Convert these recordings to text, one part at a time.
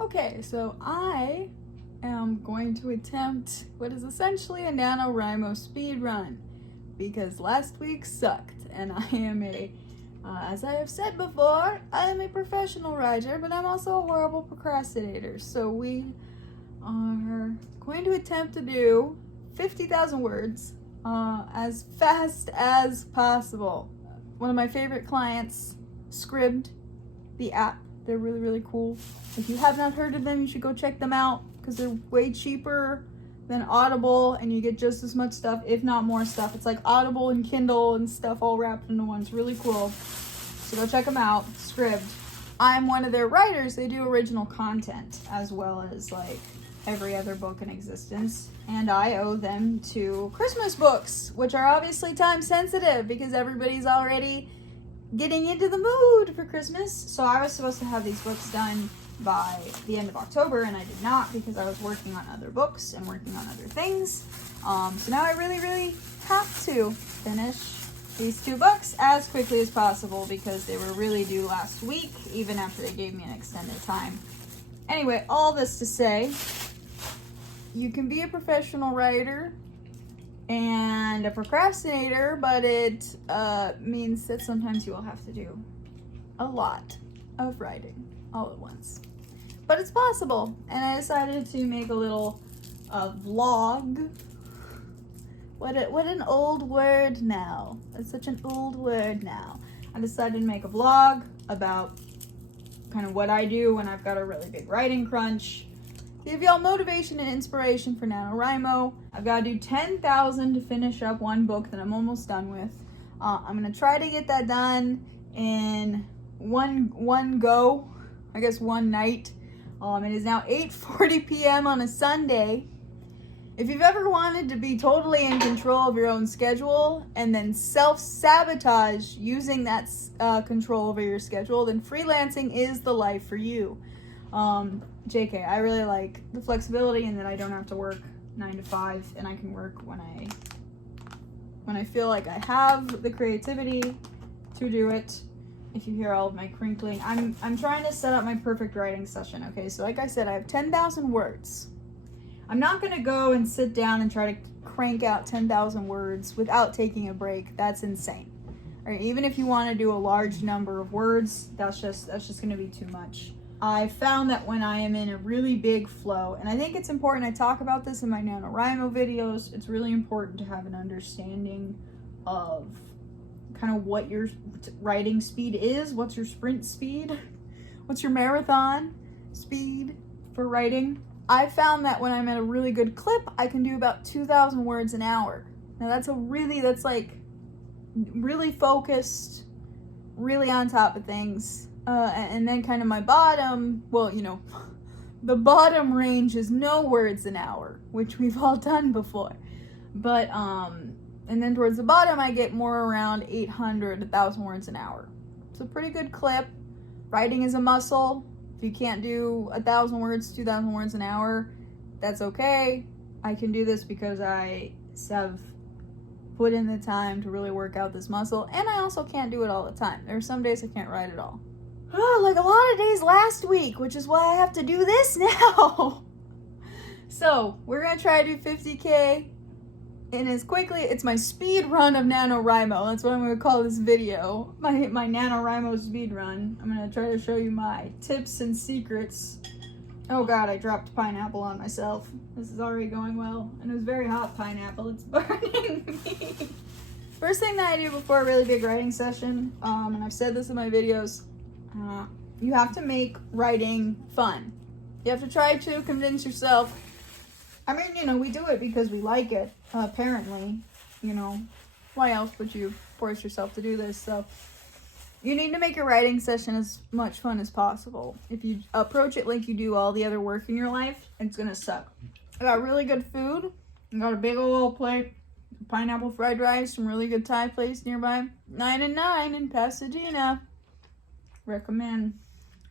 Okay, so I am going to attempt what is essentially a NaNoWriMo speed run because last week sucked, and I am as I have said before, I am a professional writer, but I'm also a horrible procrastinator. So we are going to attempt to do 50,000 words as fast as possible. One of my favorite clients, Scribd, the app. They're really, really cool. If you have not heard of them, you should go check them out because they're way cheaper than Audible and you get just as much stuff, if not more stuff. It's like Audible and Kindle and stuff all wrapped into one. It's really cool. So go check them out. Scribd. I'm one of their writers. They do original content as well as like every other book in existence. And I owe them 2 Christmas books, which are obviously time sensitive because everybody's already getting into the mood for Christmas. So I was supposed to have these books done by the end of October, and I did not because I was working on other books and working on other things. So now I really, really have to finish these 2 books as quickly as possible because they were really due last week, even after they gave me an extended time. Anyway, all this to say, you can be a professional writer and a procrastinator, but it means that sometimes you will have to do a lot of writing all at once. But it's possible, and I decided to make a little vlog. What an old word now. It's such an old word now. I decided to make a vlog about kind of what I do when I've got a really big writing crunch. Give y'all motivation and inspiration for NaNoWriMo. I've got to do 10,000 to finish up one book that I'm almost done with. I'm going to try to get that done in one go, I guess one night. It is now 8:40 p.m. on a Sunday. If you've ever wanted to be totally in control of your own schedule and then self-sabotage using that control over your schedule, then freelancing is the life for you. JK, I really like the flexibility and that I don't have to work 9 to 5 and I can work when I feel like I have the creativity to do it. If you hear all of my crinkling, I'm trying to set up my perfect writing session. Okay, so like I said, I have 10,000 words. I'm not going to go and sit down and try to crank out 10,000 words without taking a break. That's insane. All right, even if you want to do a large number of words, that's just going to be too much. I found that when I am in a really big flow, and I think it's important, I talk about this in my NaNoWriMo videos, it's really important to have an understanding of kind of what your writing speed is, what's your sprint speed, what's your marathon speed for writing. I found that when I'm at a really good clip, I can do about 2,000 words an hour. Now that's like really focused, really on top of things. And then kind of my bottom, well, the bottom range is no words an hour, which we've all done before. But, and then towards the bottom, I get more around 800, 1,000 words an hour. It's a pretty good clip. Writing is a muscle. If you can't do 1,000 words, 2,000 words an hour, that's okay. I can do this because I have put in the time to really work out this muscle. And I also can't do it all the time. There are some days I can't write at all. Like a lot of days last week, which is why I have to do this now. So we're going to try to do 50K and as quickly. It's my speed run of NaNoWriMo. That's what I'm going to call this video. My NaNoWriMo speed run. I'm going to try to show you my tips and secrets. Oh God, I dropped pineapple on myself. This is already going well. And it was very hot pineapple. It's burning me. First thing that I do before a really big writing session, and I've said this in my videos, you have to make writing fun. You have to try to convince yourself. I mean, we do it because we like it, apparently. Why else would you force yourself to do this? So you need to make your writing session as much fun as possible. If you approach it like you do all the other work in your life, it's gonna suck. I got really good food. I got a big old plate of pineapple fried rice from a really good Thai place nearby. 9 and 9 in Pasadena. Recommend.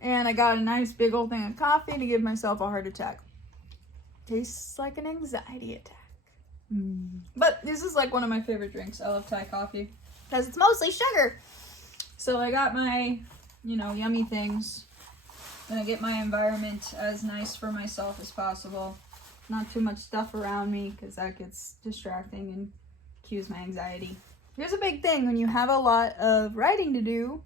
And I got a nice big old thing of coffee to give myself a heart attack. Tastes like an anxiety attack. But this is like one of my favorite drinks. I love Thai coffee because it's mostly sugar. So I got my, yummy things. I'm gonna get my environment as nice for myself as possible. Not too much stuff around me because that gets distracting and cues my anxiety. Here's a big thing when you have a lot of writing to do,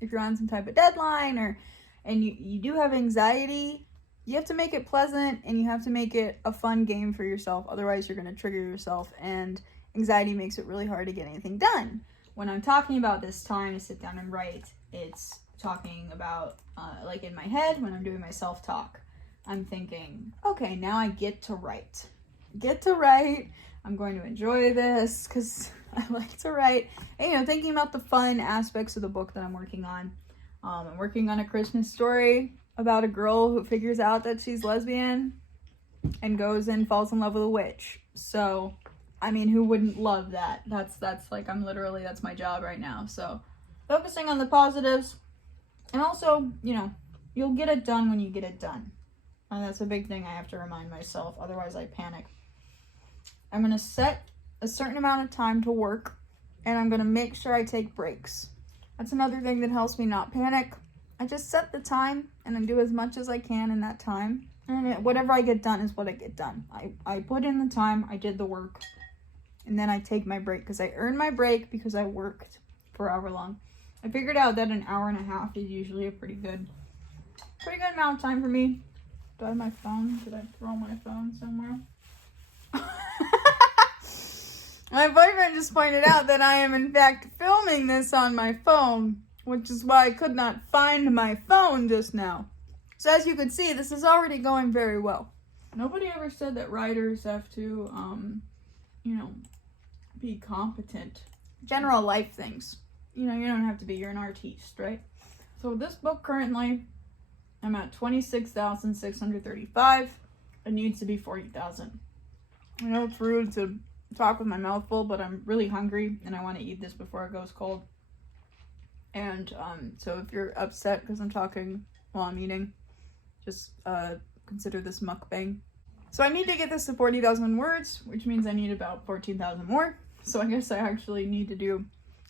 if you're on some type of deadline and you do have anxiety, you have to make it pleasant and you have to make it a fun game for yourself. Otherwise, you're going to trigger yourself, and anxiety makes it really hard to get anything done. When I'm talking about this time to sit down and write, it's talking about, like in my head, when I'm doing my self-talk, I'm thinking, okay, now I get to write. I'm going to enjoy this because I like to write. And, thinking about the fun aspects of the book that I'm working on. I'm working on a Christmas story about a girl who figures out that she's lesbian and goes and falls in love with a witch. So, I mean, who wouldn't love that? That's like, that's my job right now. So, focusing on the positives, and also, you'll get it done when you get it done. And that's a big thing I have to remind myself, otherwise I panic. I'm going to set a certain amount of time to work, and I'm going to make sure I take breaks. That's another thing that helps me not panic. I just set the time, and I do as much as I can in that time. And whatever I get done is what I get done. I put in the time, I did the work, and then I take my break, because I earned my break because I worked for however long. I figured out that an hour and a half is usually a pretty good amount of time for me. Do I have my phone? Did I throw my phone somewhere? My boyfriend just pointed out that I am in fact filming this on my phone, which is why I could not find my phone just now. So as you can see, this is already going very well. Nobody ever said that writers have to, be competent. General life things. You don't have to be, you're an artiste, right? So this book currently, I'm at 26,635. It needs to be 40,000. I know it's rude to talk with my mouth full, but I'm really hungry and I want to eat this before it goes cold. And so if you're upset because I'm talking while I'm eating, just consider this mukbang. So I need to get this to 40,000 words, which means I need about 14,000 more. So I guess I actually need to do,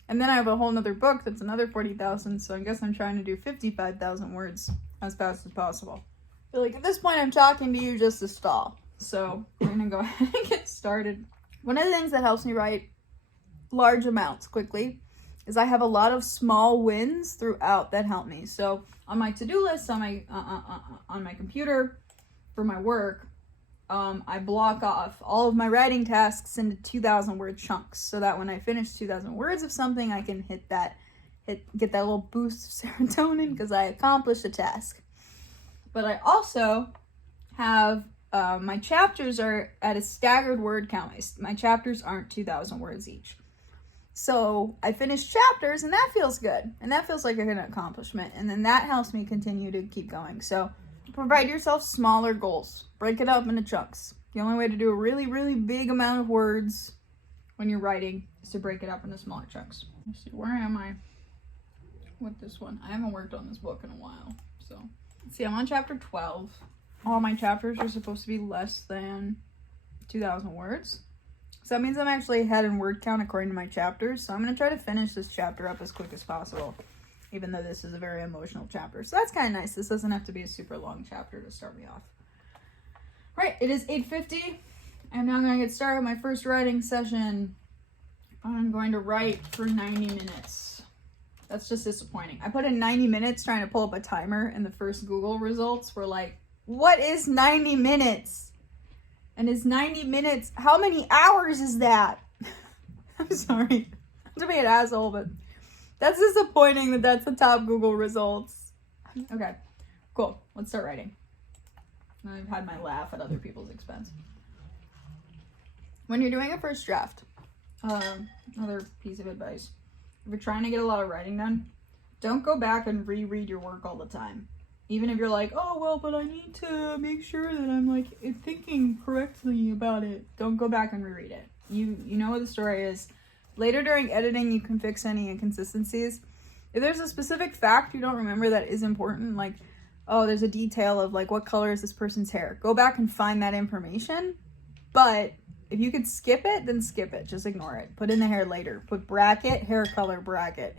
and then I have a whole nother book that's another 40,000. So I guess I'm trying to do 55,000 words as fast as possible. I feel like at this point I'm talking to you just to stall. So we're gonna go ahead and get started. One of the things that helps me write large amounts quickly is I have a lot of small wins throughout that help me. So on my to-do list on my computer for my work, I block off all of my writing tasks into 2,000 word chunks, so that when I finish 2,000 words of something, I can get that little boost of serotonin because I accomplished a task. But I also have my chapters are at a staggered word count. My chapters aren't 2,000 words each. So I finished chapters, and that feels good. And that feels like an accomplishment. And then that helps me continue to keep going. So provide yourself smaller goals. Break it up into chunks. The only way to do a really, really big amount of words when you're writing is to break it up into smaller chunks. Let's see, where am I with this one? I haven't worked on this book in a while. So let's see, I'm on chapter 12. All my chapters are supposed to be less than 2,000 words. So that means I'm actually ahead in word count according to my chapters. So I'm going to try to finish this chapter up as quick as possible, even though this is a very emotional chapter. So that's kind of nice. This doesn't have to be a super long chapter to start me off. Right, it is 8:50. I'm now going to get started with my first writing session. I'm going to write for 90 minutes. That's just disappointing. I put in 90 minutes trying to pull up a timer, and the first Google results were like, what is 90 minutes? And is 90 minutes, how many hours is that? I'm sorry, not to be an asshole, but that's disappointing that that's the top Google results. Okay, cool, let's start writing. I've had my laugh at other people's expense. When you're doing a first draft, another piece of advice, if you're trying to get a lot of writing done, don't go back and reread your work all the time. Even if you're like, oh, well, but I need to make sure that I'm, like, thinking correctly about it. Don't go back and reread it. You know what the story is. Later during editing, you can fix any inconsistencies. If there's a specific fact you don't remember that is important, like, oh, there's a detail of, like, what color is this person's hair. Go back and find that information. But if you could skip it, then skip it. Just ignore it. Put in the hair later. Put bracket, hair color, bracket.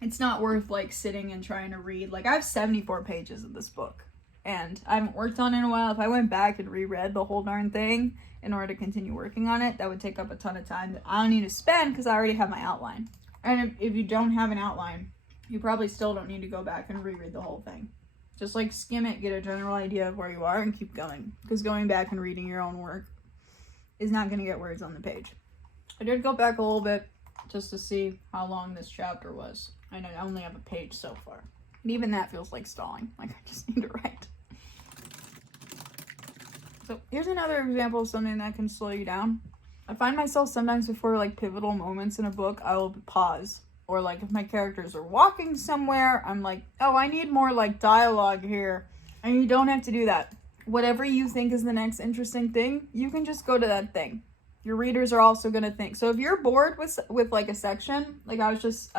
it's not worth like sitting and trying to read. Like I have 74 pages of this book and I haven't worked on it in a while. If I went back and reread the whole darn thing in order to continue working on it, that would take up a ton of time that I don't need to spend because I already have my outline. And if you don't have an outline, you probably still don't need to go back and reread the whole thing. Just like skim it, get a general idea of where you are, and keep going. Because going back and reading your own work is not going to get words on the page. I did go back a little bit just to see how long this chapter was. I know I only have a page so far. And even that feels like stalling. Like I just need to write. So here's another example of something that can slow you down. I find myself sometimes before like pivotal moments in a book, I will pause. Or like if my characters are walking somewhere, I'm like, oh, I need more like dialogue here. And you don't have to do that. Whatever you think is the next interesting thing, you can just go to that thing. Your readers are also going to think. So if you're bored with like a section, like I was just,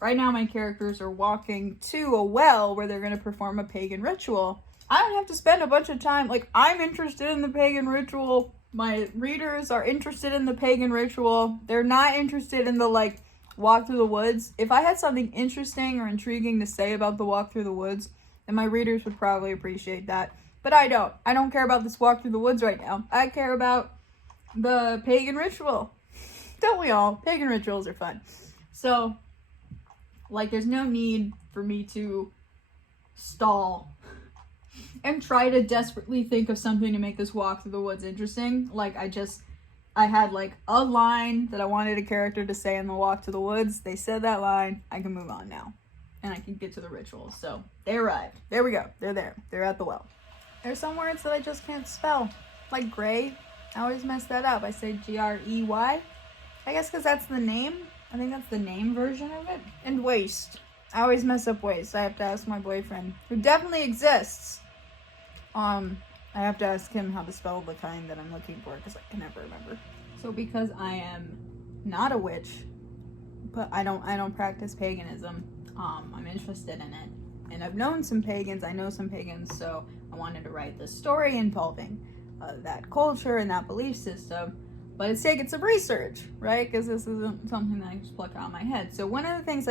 right now my characters are walking to a well where they're going to perform a pagan ritual. I don't have to spend a bunch of time. Like I'm interested in the pagan ritual. My readers are interested in the pagan ritual. They're not interested in the like, walk through the woods. If I had something interesting or intriguing to say about the walk through the woods, then my readers would probably appreciate that. But I don't. I don't care about this walk through the woods right now. I care about the pagan ritual. Don't we all? Pagan rituals are fun. So, like, there's no need for me to stall and try to desperately think of something to make this walk through the woods interesting. Like, I had like a line that I wanted a character to say in the walk to the woods. They said that line. I can move on now. And I can get to the ritual. So they arrived. There we go. They're there. They're at the well. There's some words that I just can't spell. Like gray. I always mess that up. I say Grey. I guess because that's the name. I think that's the name version of it. And waste. I always mess up waste. I have to ask my boyfriend, who definitely exists. I have to ask him how to spell the kind that I'm looking for because I can never remember. So because I am not a witch, but I don't practice paganism, I'm interested in it. And I've known some pagans, I know some pagans, so I wanted to write this story involving that culture and that belief system. But it's taken some research, right? Because this isn't something that I just pluck out of my head. So one of the things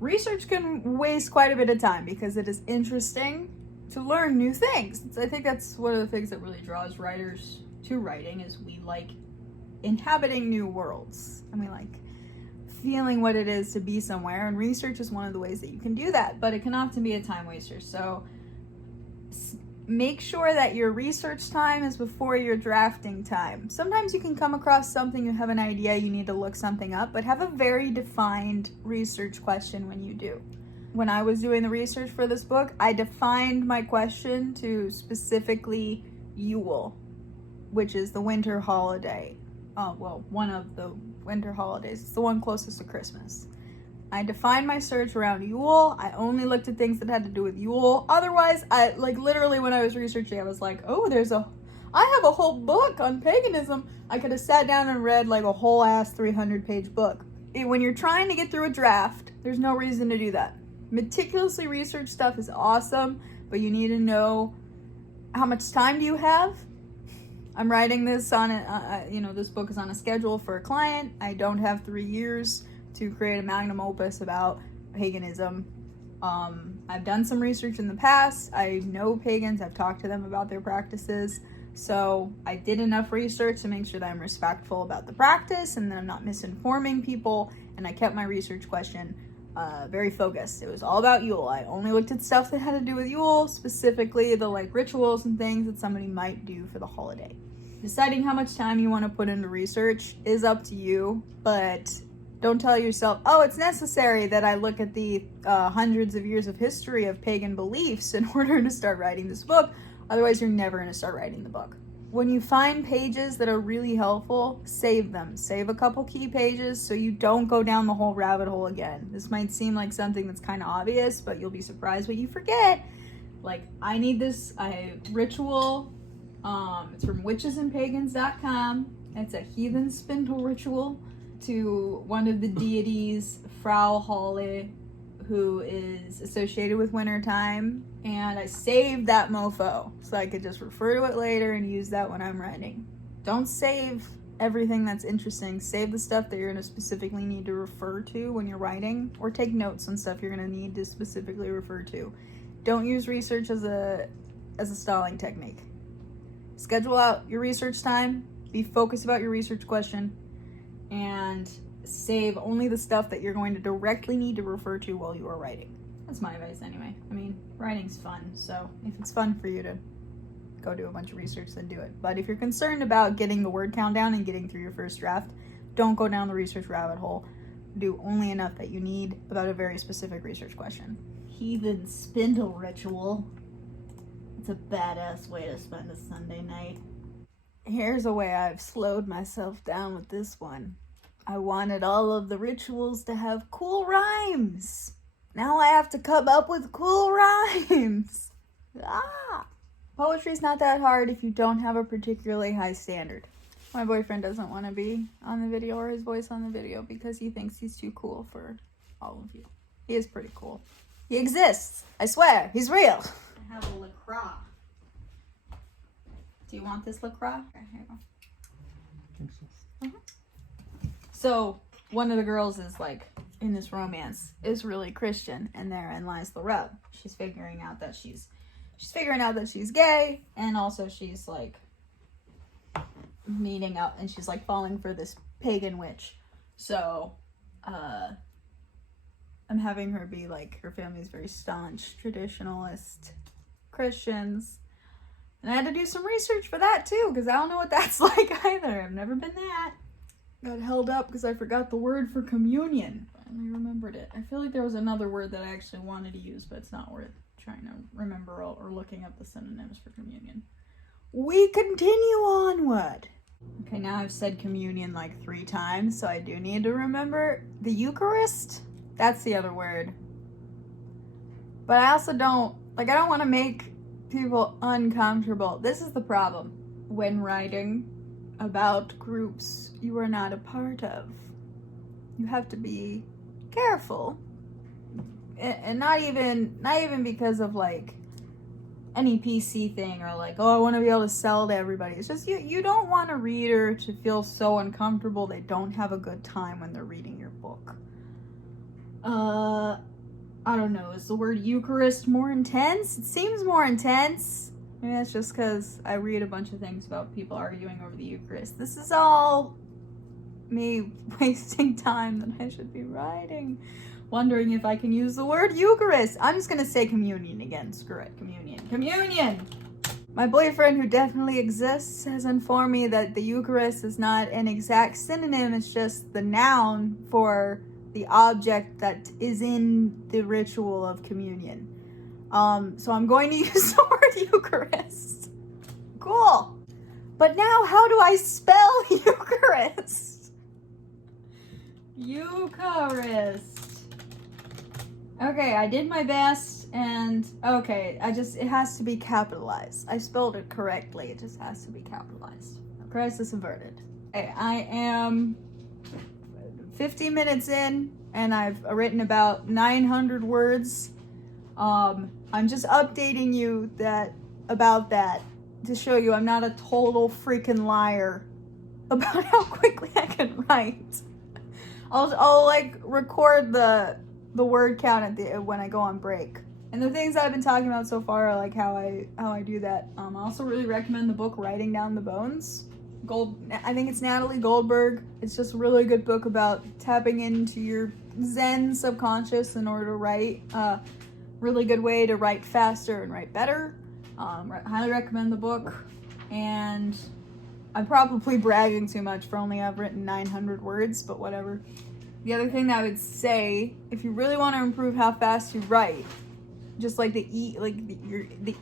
research can waste quite a bit of time because it is interesting to learn new things. I think that's one of the things that really draws writers to writing is we like inhabiting new worlds and we like feeling what it is to be somewhere, and research is one of the ways that you can do that, but it can often be a time waster. So make sure that your research time is before your drafting time. Sometimes you can come across something, you have an idea, you need to look something up, but have a very defined research question when you do. When I was doing the research for this book, I defined my question to specifically Yule, which is the winter holiday. One of the winter holidays. It's the one closest to Christmas. I defined my search around Yule. I only looked at things that had to do with Yule. Otherwise, I literally when I was researching, I was like, oh, I have a whole book on paganism. I could have sat down and read like a whole ass 300-page book. When you're trying to get through a draft, there's no reason to do that. Meticulously researched stuff is awesome, but you need to know how much time do you have. I'm writing this on this book is on a schedule for a client. I don't have 3 years to create a magnum opus about paganism. I've done some research in the past. I know pagans. I've talked to them about their practices. So I did enough research to make sure that I'm respectful about the practice and that I'm not misinforming people. And I kept my research question very focused. It was all about Yule. I only looked at stuff that had to do with Yule, specifically the like rituals and things that somebody might do for the holiday. Deciding how much time you want to put into research is up to you, but don't tell yourself, oh, it's necessary that I look at the hundreds of years of history of pagan beliefs in order to start writing this book. Otherwise, you're never going to start writing the book. When you find pages that are really helpful, save them. Save a couple key pages so you don't go down the whole rabbit hole again. This might seem like something that's kind of obvious, but you'll be surprised what you forget. Like, I need this ritual. It's from witchesandpagans.com. It's a heathen spindle ritual to one of the deities, Frau Halle, who is associated with wintertime, and I saved that mofo so I could just refer to it later and use that when I'm writing. Don't save everything that's interesting. Save the stuff that you're going to specifically need to refer to when you're writing, or take notes on stuff you're going to need to specifically refer to. Don't use research as a stalling technique. Schedule out your research time, be focused about your research question, and save only the stuff that you're going to directly need to refer to while you are writing. That's my advice anyway. I mean, writing's fun, so if it's fun for you to go do a bunch of research, then do it. But if you're concerned about getting the word count down and getting through your first draft, don't go down the research rabbit hole. Do only enough that you need about a very specific research question. Heathen spindle ritual. It's a badass way to spend a Sunday night. Here's a way I've slowed myself down with this one. I wanted all of the rituals to have cool rhymes. Now I have to come up with cool rhymes. Poetry's not that hard if you don't have a particularly high standard. My boyfriend doesn't want to be on the video or his voice on the video because he thinks he's too cool for all of you. He is pretty cool. He exists. I swear. He's real. I have a LaCroix. Do you want this LaCroix? Okay, here you go. So. So, one of the girls is like, in this romance, is really Christian, and therein lies the rub. She's figuring out that she's gay, and also she's like meeting up, and she's like falling for this pagan witch. So, I'm having her be like, her family's very staunch traditionalist Christians. And I had to do some research for that too, because I don't know what that's like either. I've never been that. Got held up because I forgot the word for communion. Finally remembered it. I feel like there was another word that I actually wanted to use, but it's not worth trying to remember or looking up the synonyms for communion. We continue onward. Okay, now I've said communion like 3 times, so I do need to remember the Eucharist. That's the other word. But I also don't want to make people uncomfortable. This is the problem when writing about groups you are not a part of. You have to be careful. And not even because of like any PC thing or like, oh, I want to be able to sell to everybody. It's just you don't want a reader to feel so uncomfortable they don't have a good time when they're reading your book. I don't know, is the word Eucharist more intense? It seems more intense. Maybe that's just because I read a bunch of things about people arguing over the Eucharist. This is all me wasting time that I should be writing. Wondering if I can use the word Eucharist. I'm just gonna say communion again. Screw it. Communion. Communion! My boyfriend, who definitely exists, has informed me that the Eucharist is not an exact synonym. It's just the noun for the object that is in the ritual of communion. So I'm going to use the word Eucharist. Cool. But now, how do I spell Eucharist? Eucharist. Okay, I did my best, and okay, it has to be capitalized. I spelled it correctly, it just has to be capitalized. Crisis averted. Okay, I am 50 minutes in, and I've written about 900 words. I'm just updating you about that to show you I'm not a total freaking liar about how quickly I can write. I'll like record the word count when I go on break. And the things I've been talking about so far are like how I do that. I also really recommend the book Writing Down the Bones. I think it's Natalie Goldberg. It's just a really good book about tapping into your Zen subconscious in order to write. Really good way to write faster and write better. Highly recommend the book. And I'm probably bragging too much for only I've written 900 words, but whatever. The other thing that I would say, if you really want to improve how fast you write, just like the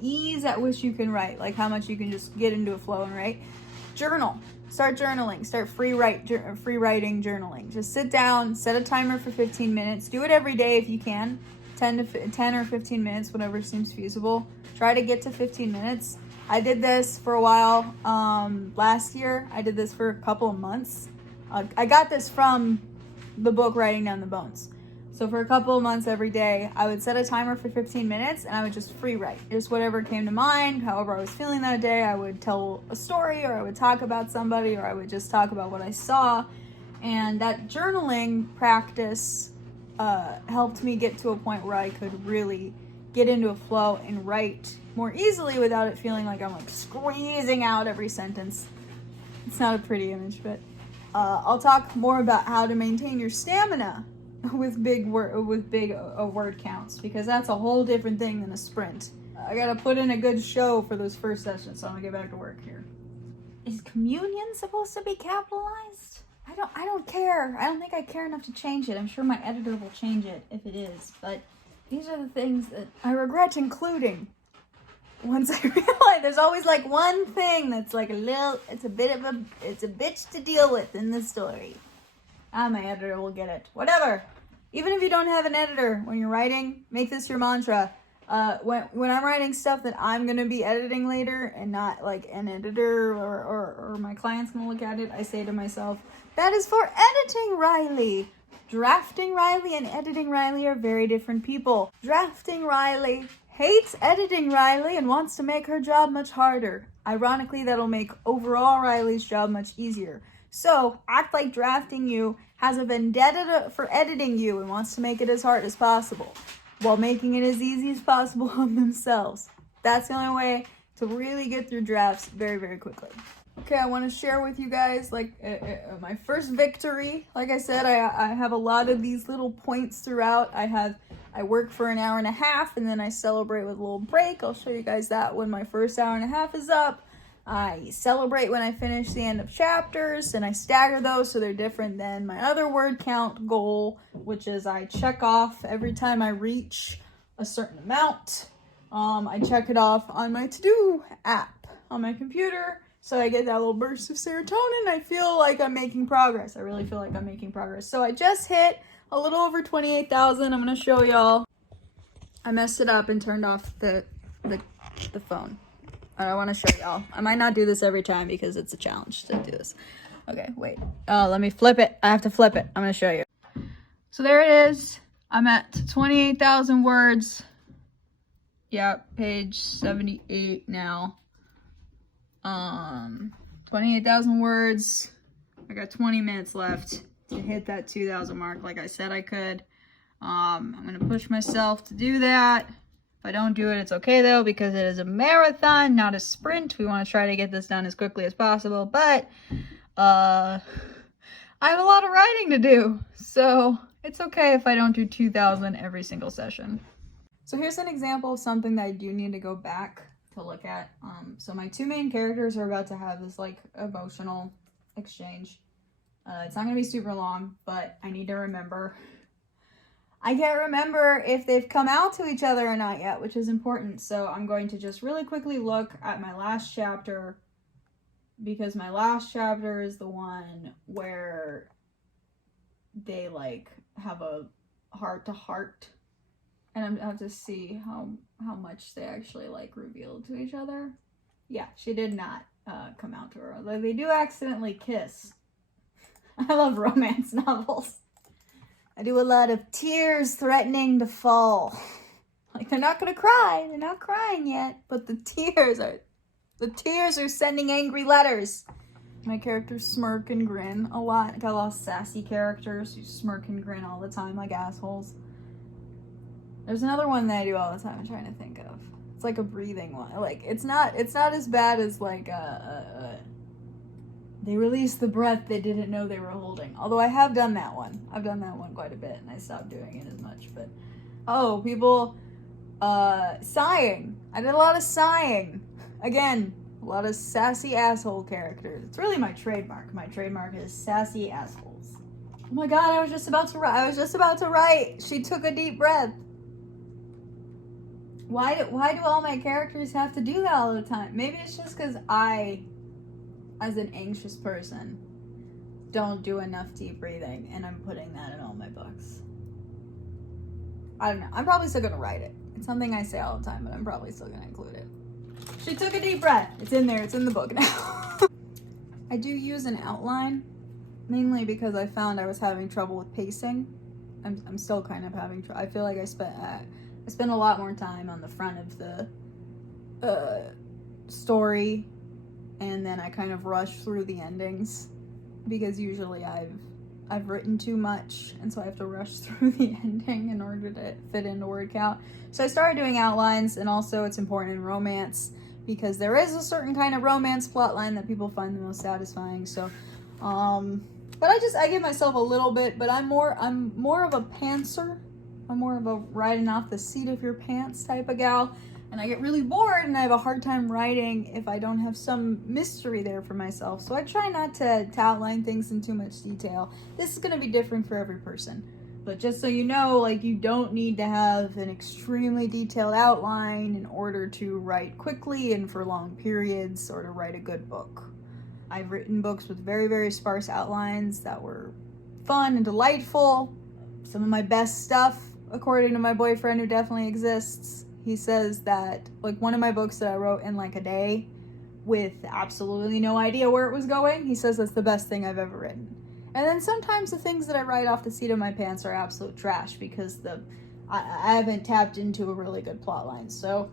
ease at which you can write, like how much you can just get into a flow and write. Journal. Start journaling. Start free writing journaling. Just sit down, set a timer for 15 minutes. Do it every day if you can. 10 or 15 minutes, whatever seems feasible. Try to get to 15 minutes. I did this for a while last year. I did this for a couple of months. I got this from the book Writing Down the Bones. So for a couple of months every day, I would set a timer for 15 minutes and I would just free write. Just whatever came to mind, however I was feeling that day, I would tell a story or I would talk about somebody or I would just talk about what I saw. And that journaling practice helped me get to a point where I could really get into a flow and write more easily without it feeling like I'm like squeezing out every sentence. It's not a pretty image, but I'll talk more about how to maintain your stamina with big word counts, because that's a whole different thing than a sprint. I gotta put in a good show for those first sessions, so I'm gonna get back to work here. Is communion supposed to be capitalized? I don't care. I don't think I care enough to change it. I'm sure my editor will change it if it is, but these are the things that I regret including. Once I realize there's always like one thing that's like it's a bitch to deal with in the story. My editor will get it. Whatever. Even if you don't have an editor, when you're writing, make this your mantra. When I'm writing stuff that I'm going to be editing later and not like an editor or my client's going to look at it, I say to myself, that is for editing Riley. Drafting Riley and editing Riley are very different people. Drafting Riley hates editing Riley and wants to make her job much harder. Ironically, that'll make overall Riley's job much easier. So, act like drafting you has a vendetta for editing you and wants to make it as hard as possible, while making it as easy as possible on themselves. That's the only way to really get through drafts very, very quickly. Okay, I want to share with you guys like my first victory. Like I said, I have a lot of these little points throughout. I work for an hour and a half and then I celebrate with a little break. I'll show you guys that when my first hour and a half is up. I celebrate when I finish the end of chapters, and I stagger those so they're different than my other word count goal, which is I check off every time I reach a certain amount. I check it off on my to-do app on my computer, so I get that little burst of serotonin. I feel like I'm making progress. I really feel like I'm making progress. So I just hit a little over 28,000. I'm going to show y'all. I messed it up and turned off the phone. I want to show y'all. I might not do this every time because it's a challenge to do this. Okay, wait. Oh, let me flip it. I have to flip it. I'm going to show you. So there it is. I'm at 28,000 words. Yeah, page 78 now. 28,000 words. I got 20 minutes left to hit that 2,000 mark like I said I could. I'm going to push myself to do that. If I don't do it, it's okay though, because it is a marathon, not a sprint. We want to try to get this done as quickly as possible, but I have a lot of writing to do, so it's okay if I don't do 2,000 every single session. So here's an example of something that I do need to go back to look at. So my two main characters are about to have this like emotional exchange. It's not going to be super long, but I need to remember. I can't remember if they've come out to each other or not yet, which is important. So I'm going to just really quickly look at my last chapter, because my last chapter is the one where they like have a heart-to-heart, and I'm gonna have to see how much they actually like revealed to each other. Yeah, she did not come out to her. Although they do accidentally kiss. I love romance novels. I do a lot of tears threatening to fall. Like, they're not gonna cry. They're not crying yet. But the tears are sending angry letters. My characters smirk and grin a lot. I got a lot of sassy characters who smirk and grin all the time like assholes. There's another one that I do all the time I'm trying to think of. It's like a breathing one. Like, it's not as bad as like they release the breath they didn't know they were holding. Although I have done that one. I've done that one quite a bit, and I stopped doing it as much. But, oh, people, sighing. I did a lot of sighing. Again, a lot of sassy asshole characters. It's really my trademark. My trademark is sassy assholes. Oh my god, I was just about to write. She took a deep breath. Why do all my characters have to do that all the time? Maybe it's just because I, as an anxious person, don't do enough deep breathing, and I'm putting that in all my books. I don't know. I'm probably still gonna write it. It's something I say all the time, but I'm probably still gonna include it. She took a deep breath. It's in there. It's in the book now. I do use an outline, mainly because I found I was having trouble with pacing. I'm still kind of having trouble. I feel like I spend a lot more time on the front of the story, and then I kind of rush through the endings because usually I've written too much, and so I have to rush through the ending in order to fit into word count. So I started doing outlines, and also it's important in romance because there is a certain kind of romance plotline that people find the most satisfying. So, but I give myself a little bit, but I'm more of a pantser. I'm more of a riding off the seat of your pants type of gal. And I get really bored and I have a hard time writing if I don't have some mystery there for myself. So I try not to outline things in too much detail. This is going to be different for every person. But just so you know, like, you don't need to have an extremely detailed outline in order to write quickly and for long periods or to write a good book. I've written books with very, very sparse outlines that were fun and delightful. Some of my best stuff, according to my boyfriend who definitely exists, he says that, like, one of my books that I wrote in like a day with absolutely no idea where it was going, he says that's the best thing I've ever written. And then sometimes the things that I write off the seat of my pants are absolute trash because I haven't tapped into a really good plot line. So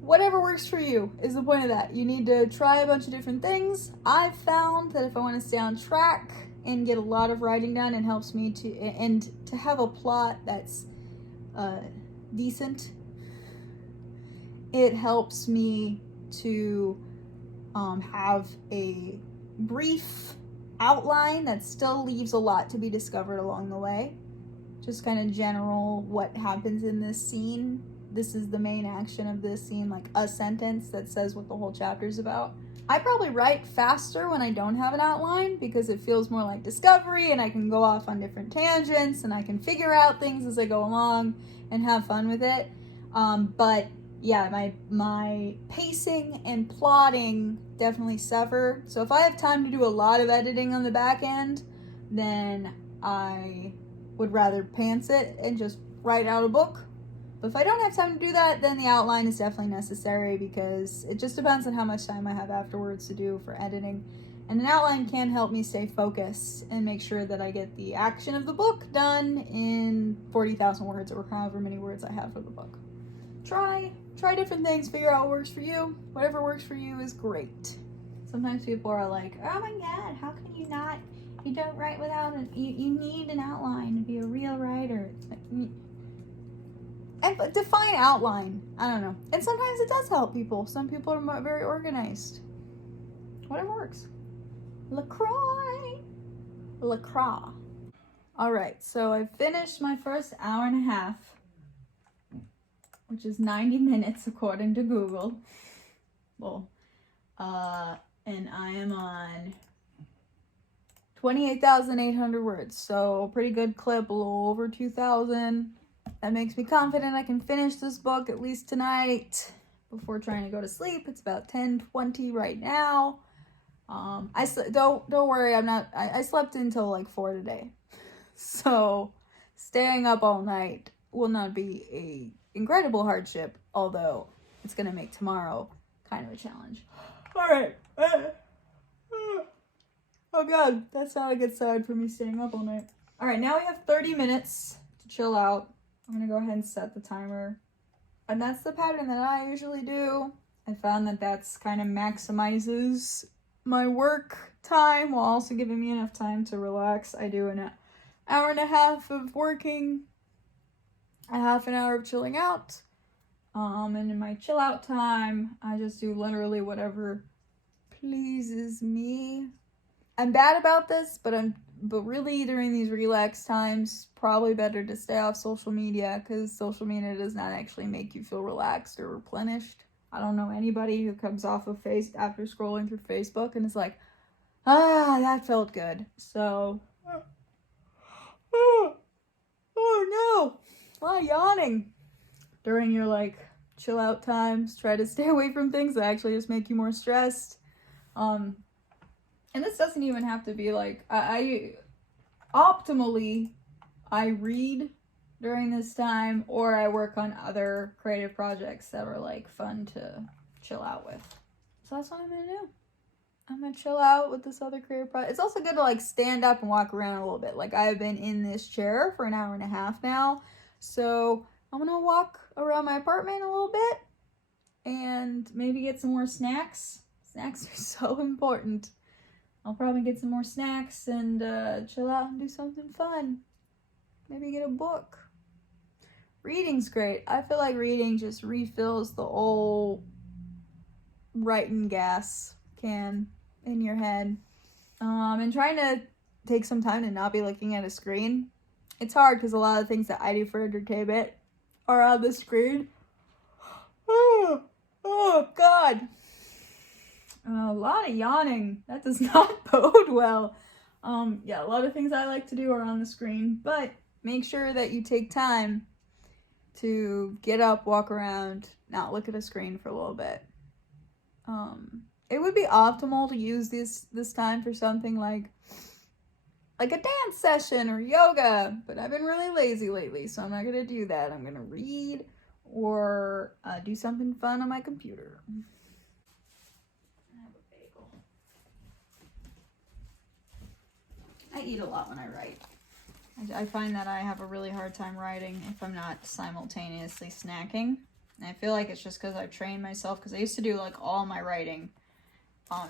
whatever works for you is the point of that. You need to try a bunch of different things. I've found that if I want to stay on track and get a lot of writing done, it helps me to have a plot that's decent. It helps me to have a brief outline that still leaves a lot to be discovered along the way. Just kind of general what happens in this scene. This is the main action of this scene, like a sentence that says what the whole chapter is about. I probably write faster when I don't have an outline because it feels more like discovery and I can go off on different tangents and I can figure out things as I go along and have fun with it. But yeah, my pacing and plotting definitely suffer. So if I have time to do a lot of editing on the back end, then I would rather pants it and just write out a book. But if I don't have time to do that, then the outline is definitely necessary because it just depends on how much time I have afterwards to do for editing. And an outline can help me stay focused and make sure that I get the action of the book done in 40,000 words or however many words I have for the book. Try different things, figure out what works for you. Whatever works for you is great. Sometimes people are like, oh my God, how can you not, you don't write without you need an outline to be a real writer. It's like, and define outline. I don't know. And sometimes it does help people. Some people are very organized. Whatever works. LaCroix. Alright, so I finished my first hour and a half, which is 90 minutes according to Google. Well, and I am on 28,800 words, so pretty good clip, a little over 2,000. That makes me confident I can finish this book at least tonight before trying to go to sleep. It's about 10:20 right now. Don't worry, I slept until like 4 today. So staying up all night will not be a incredible hardship, although it's gonna make tomorrow kind of a challenge. All right. Oh God, that's not a good sign for me staying up all night. All right, now we have 30 minutes to chill out. I'm gonna go ahead and set the timer. And that's the pattern that I usually do. I found that that's kind of maximizes my work time while also giving me enough time to relax. I do an hour and a half of working, a half an hour of chilling out. And in my chill out time, I just do literally whatever pleases me. I'm bad about this, but really during these relaxed times, probably better to stay off social media because social media does not actually make you feel relaxed or replenished. I don't know anybody who comes off of after scrolling through Facebook and is like, that felt good. So, oh no, a lot of yawning during your like chill out times. Try to stay away from things that actually just make you more stressed. And this doesn't even have to be like, optimally, I read during this time or I work on other creative projects that are like fun to chill out with. So that's what I'm gonna do. I'm gonna chill out with this other creative project. It's also good to like stand up and walk around a little bit. Like I've been in this chair for an hour and a half now. So I'm gonna walk around my apartment a little bit and maybe get some more snacks. Snacks are so important. I'll probably get some more snacks and chill out and do something fun. Maybe get a book. Reading's great. I feel like reading just refills the old writing gas can in your head. And trying to take some time to not be looking at a screen. It's hard because a lot of things that I do for entertainment are on the screen. Oh God. A lot of yawning. That does not bode well. Yeah, a lot of things I like to do are on the screen, but make sure that you take time to get up, walk around, not look at a screen for a little bit. It would be optimal to use this time for something like a dance session or yoga, but I've been really lazy lately, so I'm not gonna do that. I'm gonna read or do something fun on my computer. I eat a lot when I write. I find that I have a really hard time writing if I'm not simultaneously snacking. And I feel like it's just because I've trained myself, because I used to do like all my writing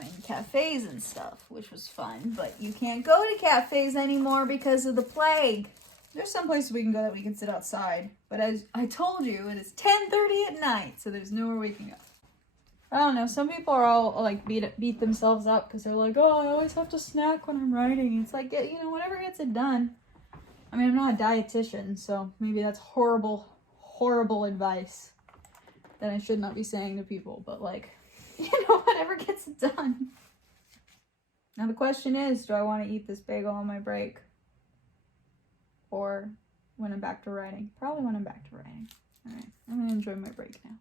in cafes and stuff, which was fun. But you can't go to cafes anymore because of the plague. There's some places we can go that we can sit outside. But as I told you, it is 10:30 at night, so there's nowhere we can go. I don't know, some people are all like beat themselves up because they're like, oh, I always have to snack when I'm writing. It's like, you know, whatever gets it done. I mean, I'm not a dietitian, so maybe that's horrible, horrible advice that I should not be saying to people, but like, you know, whatever gets it done. Now the question is, do I want to eat this bagel on my break? Or when I'm back to writing? Probably when I'm back to writing. All right, I'm gonna enjoy my break now.